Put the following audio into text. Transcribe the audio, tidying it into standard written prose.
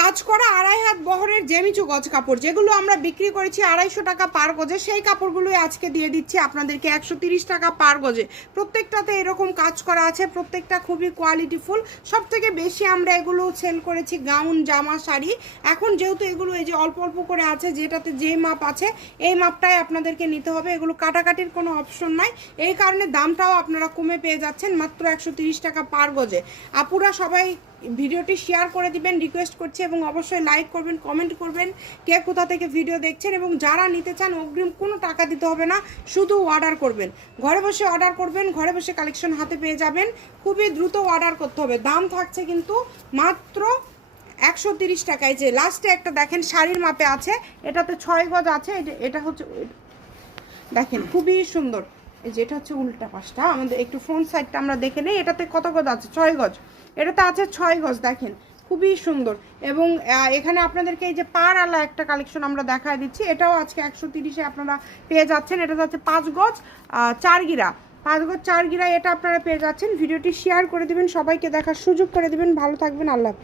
কাজ করা 2.5 হাত বহরের জেমিচু গজ কাপড়, যেগুলো আমরা বিক্রি করেছি 250 টাকা পার গজে, সেই কাপড়গুলোই আজকে দিয়ে দিচ্ছি আপনাদেরকে 130 টাকা পার গজে। প্রত্যেকটাতে এরকম কাজ করা আছে, প্রত্যেকটা খুবই কোয়ালিটিফুল। সব থেকে বেশি আমরা এগুলো সেল করেছি গাউন, জামা, শাড়ি। এখন যেহেতু এগুলো এই যে অল্প অল্প করে আছে, যেটাতে যে মাপ আছে এই মাপটাই আপনাদেরকে নিতে হবে। এগুলো কাটাকাটির কোনো অপশন নাই, এই কারণে দামটাও আপনারা কমে পেয়ে যাচ্ছেন মাত্র 130 টাকা পার গজে। আপুরা সবাই ভিডিওটি শেয়ার করে দিবেন রিকোয়েস্ট করছি, এবং অবশ্যই লাইক করবেন, কমেন্ট করবেন কে কোথা থেকে ভিডিও দেখছেন। এবং যারা নিতে চান অগ্রিম কোনো টাকা দিতে হবে না, শুধু অর্ডার করবেন। ঘরে বসে অর্ডার করবেন, ঘরে বসে কালেকশন হাতে পেয়ে যাবেন। খুবই দ্রুত অর্ডার করতে হবে। দাম থাকছে কিন্তু মাত্র 130 টাকায়। যে লাস্টে একটা দেখেন শাড়ির মাপে আছে, এটাতে 6 গজ আছে। এটা হচ্ছে দেখেন খুবই সুন্দর। এই যে এটা হচ্ছে উল্টা পাশটা, আমাদের একটু ফ্রন্ট সাইডটা আমরা দেখে নেই। এটাতে কত গজ আছে? 6 গজ। এটাতে আছে 6 গজ, দেখেন খুবই সুন্দর। এবং এখানে আপনাদেরকে এই যে পার আলা একটা কালেকশন আমরা দেখায় দিচ্ছি, এটাও আজকে 130-এ আপনারা পেয়ে যাচ্ছেন। এটা হচ্ছে 5 গজ 4 গিরা, 5 গজ 4 গিরা, এটা আপনারা পেয়ে যাচ্ছেন। ভিডিওটি শেয়ার করে দিবেন, সবাইকে দেখার সুযোগ করে দিবেন। ভালো থাকবেন, আল্লাহ হাফেজ।